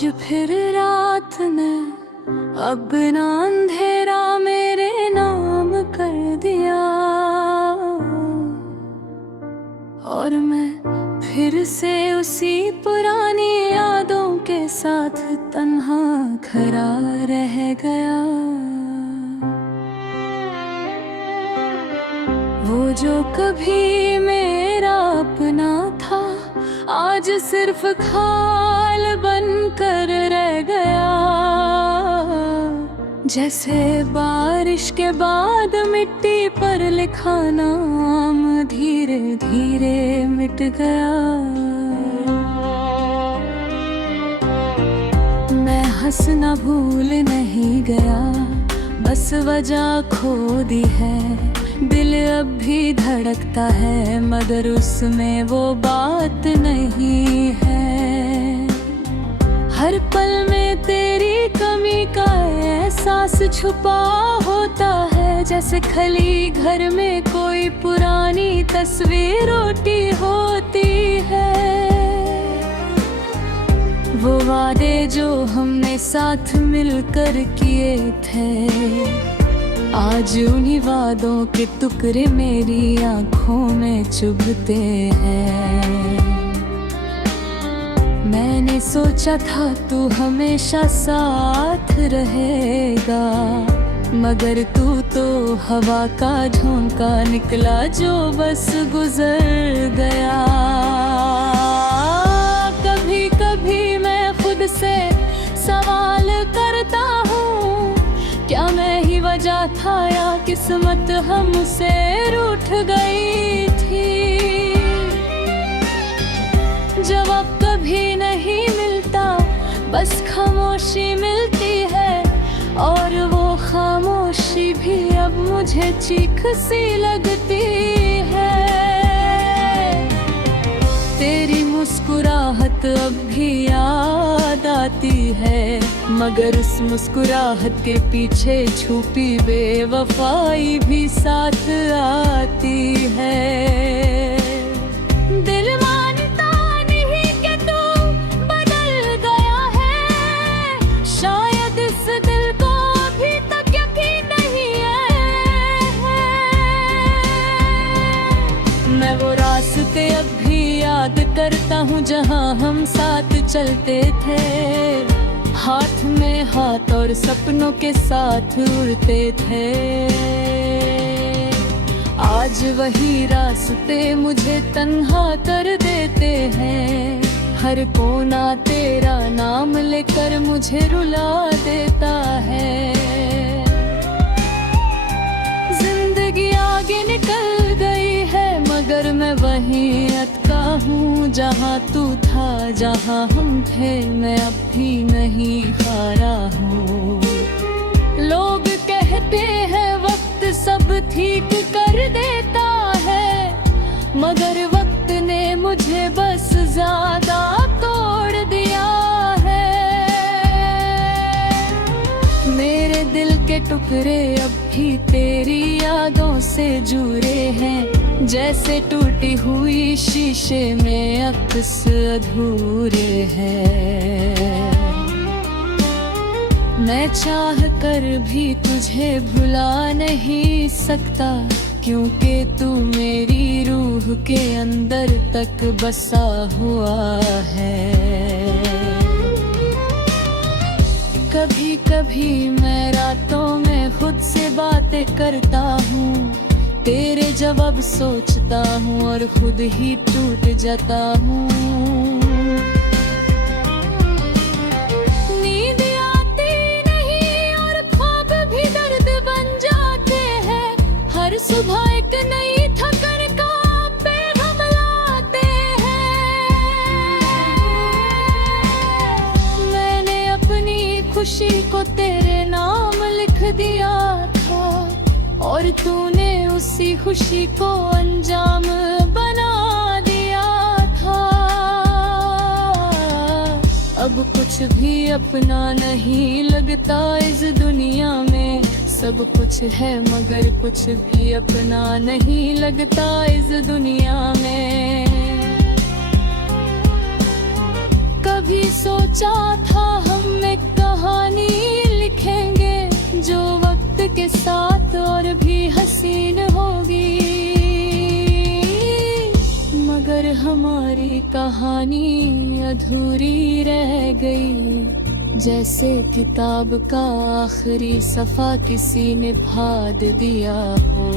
आज फिर रात ने अपना अंधेरा मेरे नाम कर दिया और मैं फिर से उसी पुरानी यादों के साथ तन्हा खड़ा रह गया। वो जो कभी मेरा अपना था आज सिर्फ खाल बनकर रह गया। जैसे बारिश के बाद मिट्टी पर लिखा नाम धीरे धीरे मिट गया। मैं हंसना भूल नहीं गया, बस वजह खो दी है। दिल अब भी धड़कता है मगर उसमें वो बात नहीं है। हर पल में तेरी कमी का एहसास छुपा होता है, जैसे खली घर में कोई पुरानी तस्वीर रोटी होती है। वो वादे जो हमने साथ मिलकर किए थे आज उन्हीं वादों के टुकड़े मेरी आंखों में चुभते हैं। मैंने सोचा था तू हमेशा साथ रहेगा, मगर तू तो हवा का झोंका निकला जो बस गुजर गया। कभी कभी मैं खुद से सवाल करता हूँ, क्या मैं ही वजह था या किस्मत हमसे रूठ गई थी। जवाब कभी नहीं मिलता, बस खामोशी मिलती है और वो खामोशी भी अब मुझे चीख सी लगती है। तेरी मुस्कुराहट अब भी याद आती है, मगर उस मुस्कुराहट के पीछे छुपी बेवफाई भी साथ आती है। दिल मानता नहीं कि तू बदल गया है, शायद इस दिल को अभी तक यकीन नहीं है। मैं वो रास्ते अब भी याद करता हूँ जहाँ हम साथ चलते थे, हाथ में हाथ और सपनों के साथ उड़ते थे। आज वही रास्ते मुझे तन्हा कर देते हैं, हर कोना तेरा नाम लेकर मुझे रुला देता है। जिंदगी आगे निकल गई है मगर मैं वहीं अटका हूँ जहाँ तू था, जहाँ हम थे मैं अब भी नहीं हारा हूँ। लोग कहते हैं वक्त सब ठीक कर देता है, मगर वक्त ने मुझे बस ज्यादा तोड़ दिया है। मेरे दिल के टुकड़े अब भी तेरी यादों से जुड़े हैं, जैसे टूटी हुई शीशे में अक्स अधूरे हैं। मैं चाह कर भी तुझे भुला नहीं सकता, क्योंकि तू मेरी रूह के अंदर तक बसा हुआ है। कभी कभी मैं रातों में खुद से बातें करता हूँ, तेरे जवाब सोचता हूँ और खुद ही टूट जाता हूँ। नींद आती नहीं और ख्वाब भी दर्द बन जाते हैं, हर सुबह एक नई थकन का पैगाम लाते हैं। मैंने अपनी खुशी को तेरे नाम लिख दिया था और तूने उसी खुशी को अंजाम बना दिया था। अब कुछ भी अपना नहीं लगता इस दुनिया में, सब कुछ है मगर कुछ भी अपना नहीं लगता इस दुनिया में। कभी कभी सोचा था हम एक कहानी लिखेंगे जो वक्त के साथ और भी हसीन होगी, मगर हमारी कहानी अधूरी रह गई, जैसे किताब का आखिरी सफ़ा किसी ने फाड़ दिया हो।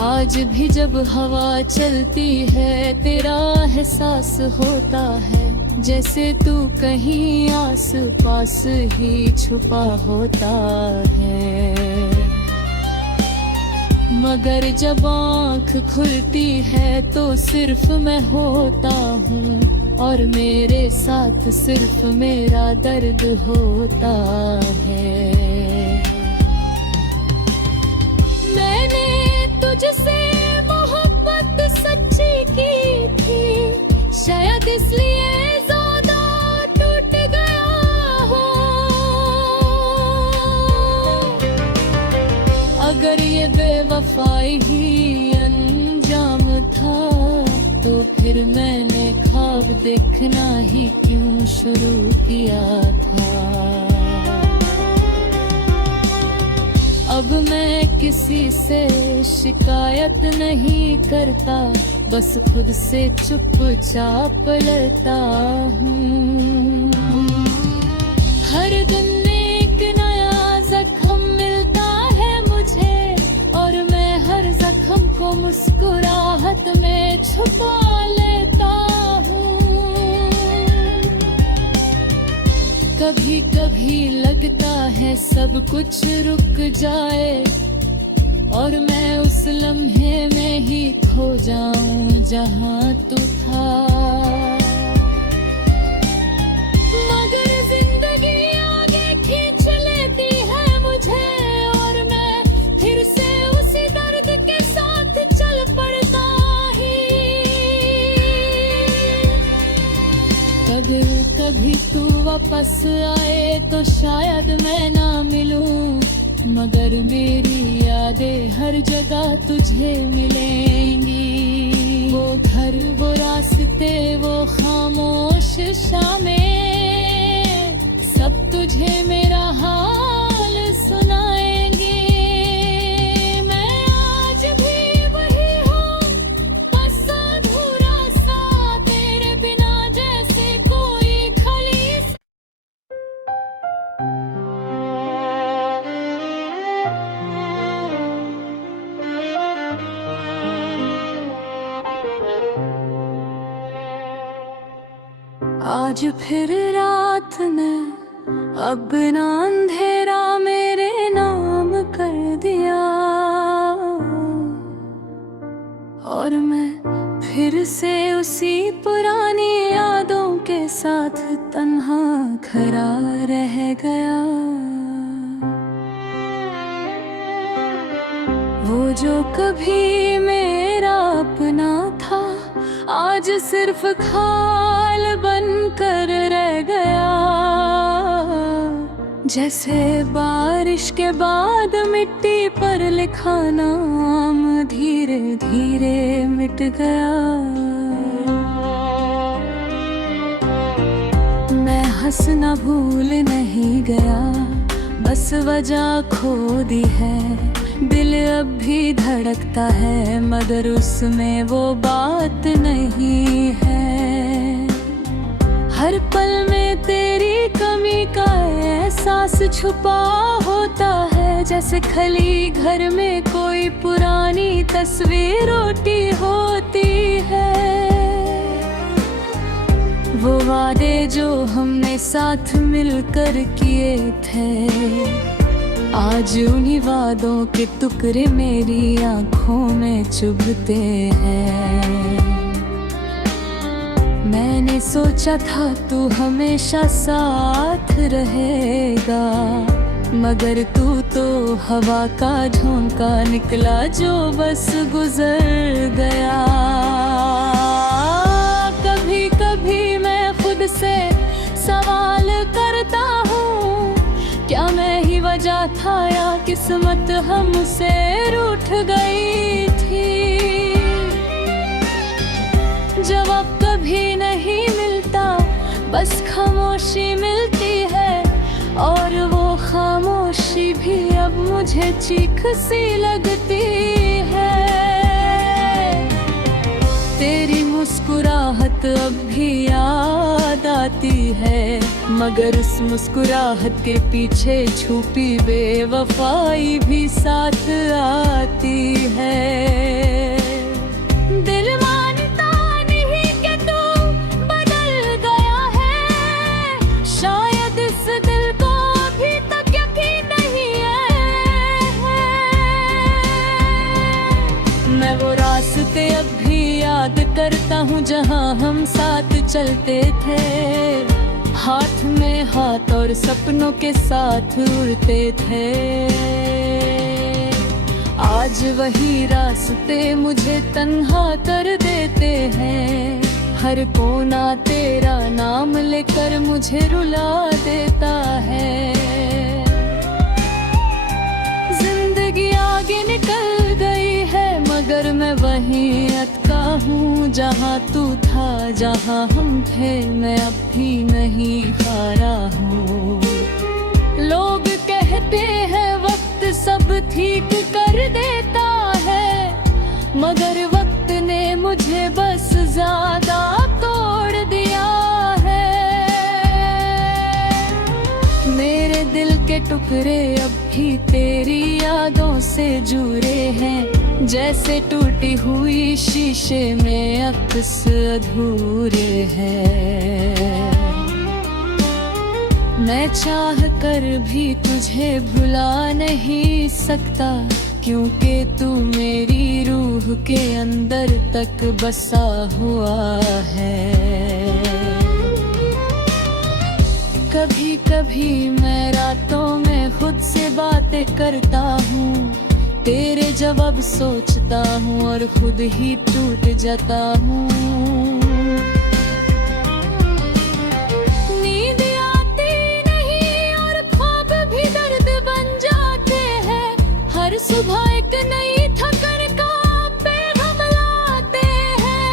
आज भी जब हवा चलती है तेरा एहसास होता है, जैसे तू कहीं आस पास ही छुपा होता है। मगर जब आँख खुलती है तो सिर्फ मैं होता हूँ और मेरे साथ सिर्फ मेरा दर्द होता है। मैंने तुझसे मोहब्बत सच्ची की थी, शायद इसलिए ज़्यादा टूट गया हो। अगर ये बेवफाई ही अंजाम था तो फिर मैंने ख्वाब देखना ही क्यों शुरू किया था। अब मैं किसी से शिकायत नहीं करता, बस खुद से चुपचाप लेता हूँ। हर दिन एक नया जख्म मिलता है मुझे और मैं हर जख्म को मुस्कुराहट में छुपा लेता हूँ। कभी कभी लगता है सब कुछ रुक जाए और मैं उस लम्हे में ही खो जाऊं जहां तू था। मगर जिंदगी आगे खींच लेती है मुझे और मैं फिर से उसी दर्द के साथ चल पड़ता ही। अगर कभी तू वापस आए तो शायद मैं ना मिलूं, मगर मेरी यादें हर जगह तुझे मिलेंगी। वो घर, वो रास्ते, वो खामोश शामें, सब तुझे मेरा हाल सुनाएंगे। मैं आज भी वही हूँ, बस अधूरा सा तेरे बिना, जैसे कोई खलीस। आज फिर रात ने अपना अंधेरा मेरे नाम कर दिया और मैं फिर से उसी पुरानी यादों के साथ तन्हा खड़ा रह गया। वो जो कभी मेरा अपना था आज सिर्फ खाल बनकर रह गया। जैसे बारिश के बाद मिट्टी पर लिखा नाम धीरे धीरे मिट गया। मैं हंसना भूल नहीं गया, बस वजह खो दी है। दिल अब भी धड़कता है मगर उसमें वो बात नहीं है। हर पल में तेरी कमी का एहसास छुपा होता है, जैसे खली घर में कोई पुरानी तस्वीर रोटी होती है। वो वादे जो हमने साथ मिलकर किए थे, आज उन्हीं वादों के टुकड़े मेरी आंखों में चुभते हैं। मैंने सोचा था तू हमेशा साथ रहेगा, मगर तू तो हवा का झोंका निकला जो बस गुजर गया। कभी कभी मैं खुद से सवाल करता हूँ, क्या मैं ही वजह था या किस्मत हमसे रूठ गई थी। जवाब भी नहीं मिलता, बस खामोशी मिलती है। और वो खामोशी भी अब मुझे चीख सी लगती है। तेरी मुस्कुराहट अब भी याद आती है, मगर उस मुस्कुराहट के पीछे छुपी बेवफाई भी साथ आती है। दिल मानता नहीं कि तू बदल गया है, शायद इस दिल को अभी तक यकीन नहीं है। मैं वो रास्ते अब भी याद करता हूँ जहाँ हम साथ चलते थे, हाथ में हाथ और सपनों के साथ उड़ते थे। आज वही रास्ते मुझे तन्हा कर देते हैं, हर कोना तेरा नाम लेकर मुझे रुला देता है। जिंदगी आगे निकल गई है, मगर मैं वहीं अटका हूँ जहाँ तू था, जहाँ हम थे मैं अब भी नहीं हारा हूँ। लोग कहते हैं वक्त सब ठीक कर देता है, मगर वक्त ने मुझे बस ज्यादा तोड़ दिया है। मेरे दिल के टुकड़े अब भी तेरी यादों से जुड़े हैं, जैसे टूटी हुई शीशे में अक्स अधूरे हैं। मैं चाह कर भी तुझे भुला नहीं सकता, क्योंकि तू मेरी रूह के अंदर तक बसा हुआ है। कभी कभी मैं रातों में खुद से बातें करता हूँ, तेरे जवाब सोचता हूँ और खुद ही टूट जाता हूँ। नींद आती नहीं और ख्वाब भी दर्द बन जाते हैं, हर सुबह एक नई थकन का पैगाम लाते हैं।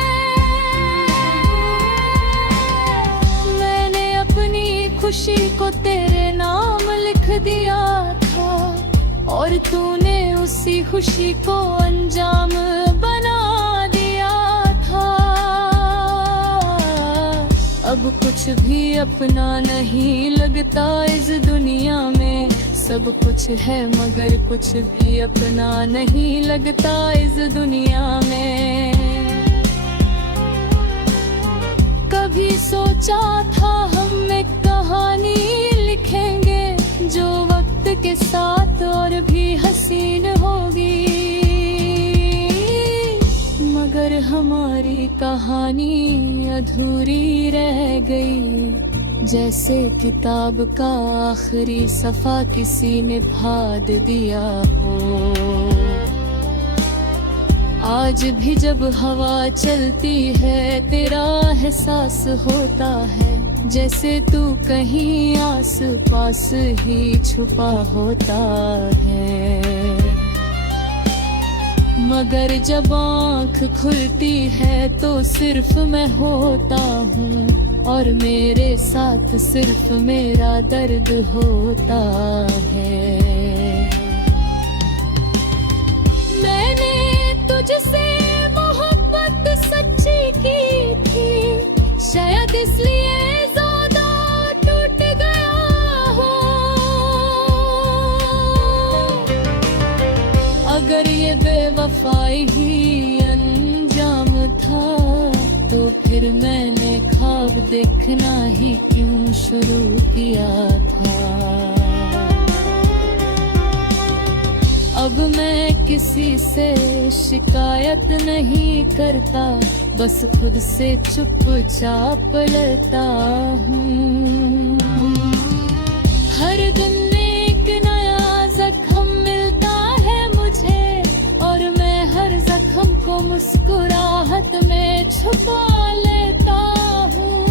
मैंने अपनी खुशी को तेरे नाम लिख दिया था, और तूने उसी खुशी को अंजाम बना दिया था। अब कुछ भी अपना नहीं लगता इस दुनिया में, सब कुछ है मगर कुछ भी अपना नहीं लगता इस दुनिया में। कभी सोचा था हम एक कहानी लिखेंगे, जो वक्त के साथ और भी हसीन होगी, मगर हमारी कहानी अधूरी रह गई, जैसे किताब का आखिरी सफ़ा किसी ने फाड़ दिया हो। आज भी जब हवा चलती है तेरा एहसास होता है, जैसे तू कहीं आस पास ही छुपा होता है। मगर जब आँख खुलती है तो सिर्फ मैं होता हूँ, और मेरे साथ सिर्फ मेरा दर्द होता है। मैंने तुझसे मोहब्बत सच्ची की थी, शायद इसलिए अगर ये बेवफाई ही अंजाम था, तो फिर मैंने ख्वाब देखना ही क्यों शुरू किया था। अब मैं किसी से शिकायत नहीं करता, बस खुद से चुपचाप लेता हूँ। हर दिन एक नया जख्म मिलता है मुझे, और मैं हर जख्म को मुस्कुराहट में छुपा लेता हूँ।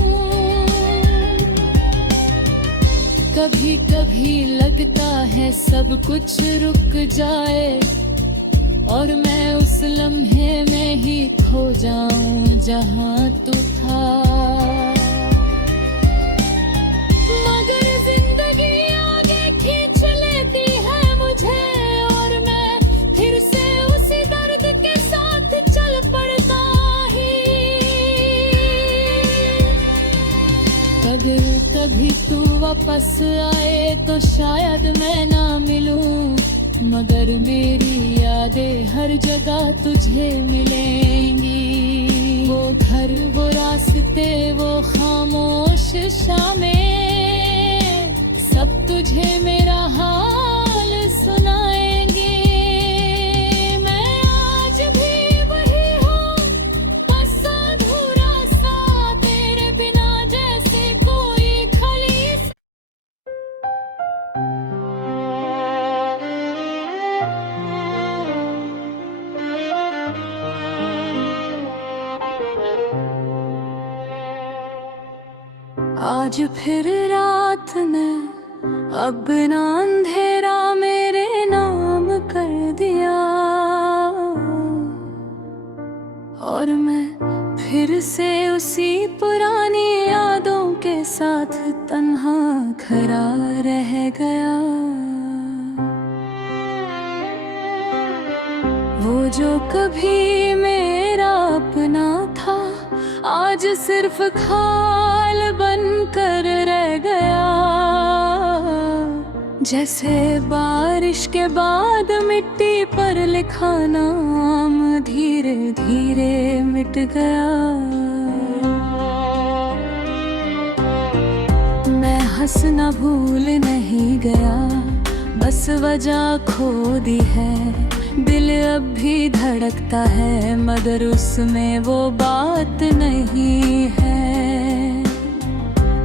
कभी कभी लगता है सब कुछ रुक जाए, और मैं उस लम्हे में ही खो जाऊं जहां तू था। मगर जिंदगी आगे खींच लेती है मुझे और मैं फिर से उसी दर्द के साथ चल पड़ता ही। अगर कभी तू वापस आए तो शायद मैं ना मिलूं, मगर मेरी यादें हर जगह तुझे मिलेंगी। वो घर, वो रास्ते, वो खामोश शामें, सब तुझे मेरा हाल सुनाएंगे। मैं आज भी वही हूँ, बस अधूरा सा तेरे बिना जैसे कोई खलीस। आज फिर रात ने अपना अंधेरा मेरे नाम कर दिया और मैं फिर से उसी पुरानी यादों के साथ तन्हा खड़ा रह गया। वो जो कभी मेरा अपना था आज सिर्फ खाल बनकर रह गया। जैसे बारिश के बाद मिट्टी पर लिखा नाम धीरे धीरे मिट गया। मैं हंसना भूल नहीं गया, बस वजह खो दी है। दिल अब भी धड़कता है मगर उसमें वो बात नहीं है।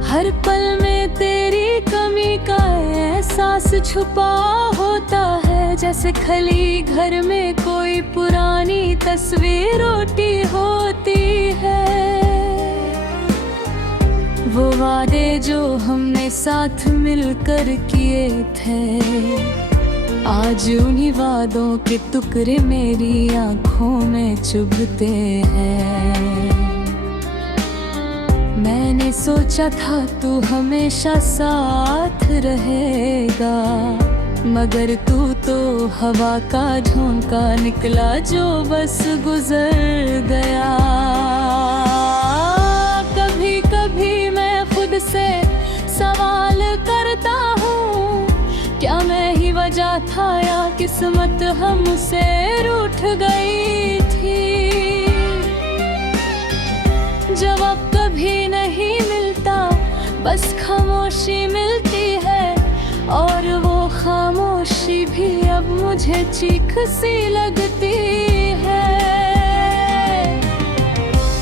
हर पल में तेरी कमी का एहसास छुपा होता है, जैसे खली घर में कोई पुरानी तस्वीर रोटी होती है। वो वादे जो हमने साथ मिलकर किए थे, आज उन्हीं वादों के टुकड़े मेरी आंखों में चुभते हैं। मैंने सोचा था तू हमेशा साथ रहेगा, मगर तू तो हवा का झोंका निकला जो बस गुजर गया। कभी कभी मैं खुद से सवाल करता हूँ, क्या मैं ही वजह था या किस्मत हमसे रूठ गई थी। जवाब कभी नहीं मिलता, बस खामोशी मिलती है और वो खामोशी भी अब मुझे चीख सी लगती है।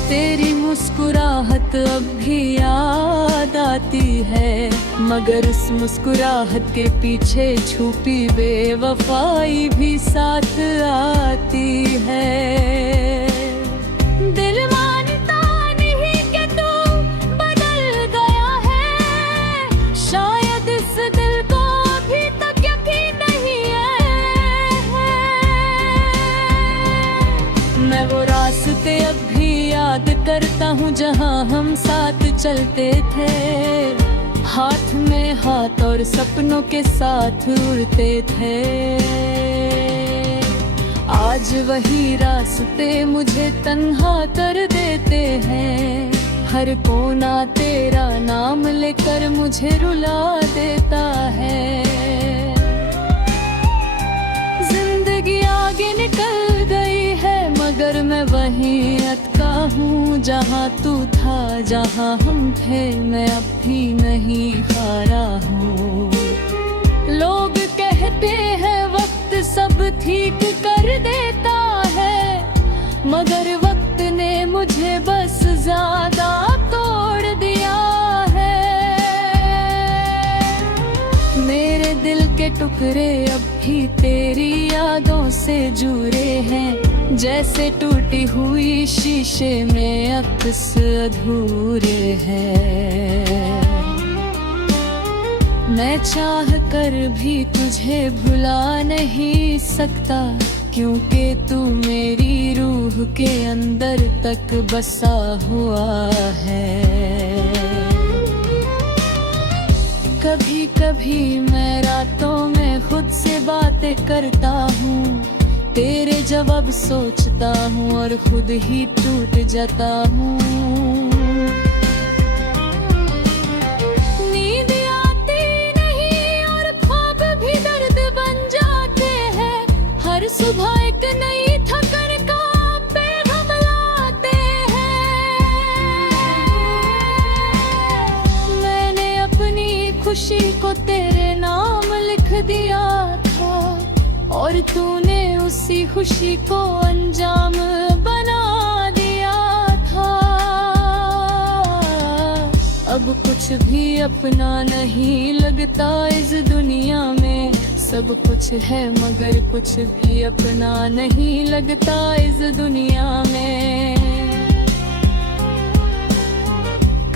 तेरी मुस्कुराहट अब भी याद आती है, मगर उस मुस्कुराहट के पीछे छुपी बेवफाई भी साथ आती है। दिल मानता नहीं कि तू बदल गया है, शायद इस दिल को अभी तक यकीन नहीं है। मैं वो रास्ते अब भी याद करता हूँ जहाँ हम साथ चलते थे, हाथ में हाथ और सपनों के साथ उड़ते थे। आज वही रास्ते मुझे तन्हा कर देते हैं, हर कोना तेरा नाम लेकर मुझे रुला देता है। जिंदगी आगे निकल गई है मगर मैं वहीं अटका हूँ जहाँ तू था, जहाँ हम थे मैं अब भी नहीं हारा हूँ। लोग कहते हैं वक्त सब ठीक कर देता है, मगर वक्त ने मुझे बस ज्यादा तोड़ दिया है। मेरे दिल के टुकड़े अब भी तेरी यादों से जुड़े हैं, जैसे टूटी हुई शीशे में अक्स अधूरे हैं। मैं चाह कर भी तुझे भुला नहीं सकता, क्योंकि तू मेरी रूह के अंदर तक बसा हुआ है। कभी कभी मैं रातों में खुद से बातें करता हूँ, तेरे जवाब सोचता हूँ और खुद ही टूट जाता हूँ। नींद आती नहीं और ख्वाब भी दर्द बन जाते हैं, हर सुबह एक नई थकन का पैगाम लाते हैं। मैंने अपनी खुशी को तेरे नाम लिख दिया था और तूने उसी खुशी को अंजाम बना दिया था। अब कुछ भी अपना नहीं लगता इस दुनिया में, सब कुछ है मगर कुछ भी अपना नहीं लगता इस दुनिया में।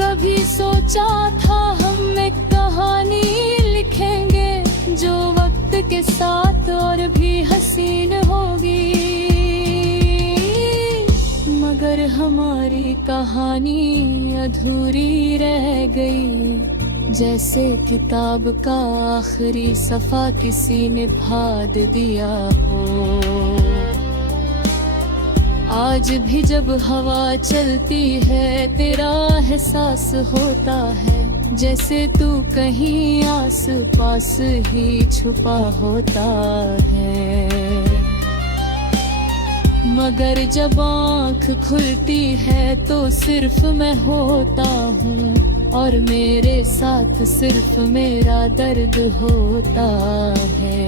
कभी सोचा था हम एक कहानी लिखेंगे जो वक्त के साथ और भी हसीन होगी, मगर हमारी कहानी अधूरी रह गई, जैसे किताब का आखिरी सफ़ा किसी ने फाड़ दिया हो। आज भी जब हवा चलती है तेरा एहसास होता है, जैसे तू कहीं आस पास ही छुपा होता है। मगर जब आँख खुलती है तो सिर्फ मैं होता हूँ और मेरे साथ सिर्फ मेरा दर्द होता है।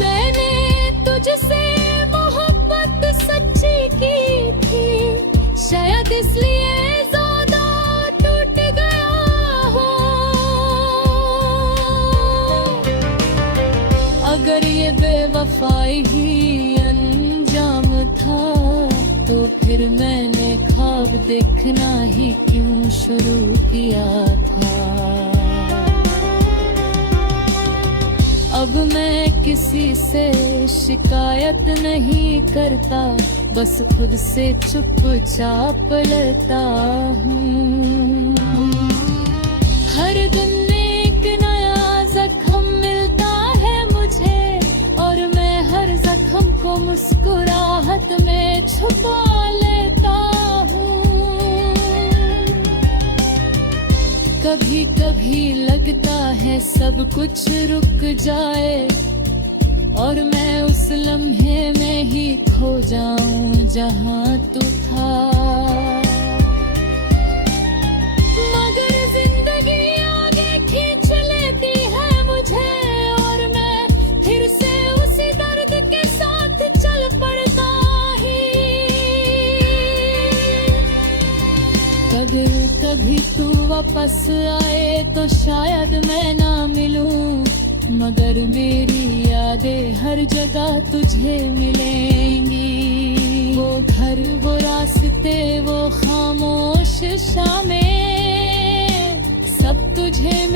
मैंने तुझसे मोहब्बत सच्ची की थी, शायद इसलिए अगर ये बेवफाई ही अंजाम था तो फिर मैंने ख्वाब देखना ही क्यों शुरू किया था। अब मैं किसी से शिकायत नहीं करता, बस खुद से चुपचाप लेता हूँ। हर दिन एक नया जख्म मिलता है मुझे और मैं हर जख्म को मुस्कुराहट में छुपा लेता हूँ। कभी कभी लगता है सब कुछ रुक जाए और मैं उस लम्हे में ही खो जाऊं जहां तू था। मगर जिंदगी आगे खींच लेती है मुझे और मैं फिर से उसी दर्द के साथ चल पड़ता ही। कभी कभी तू वापस आए तो शायद मैं ना मिलूं, मगर मेरी यादें हर जगह तुझे मिलेंगी। वो घर, वो रास्ते, वो खामोश शामें, सब तुझे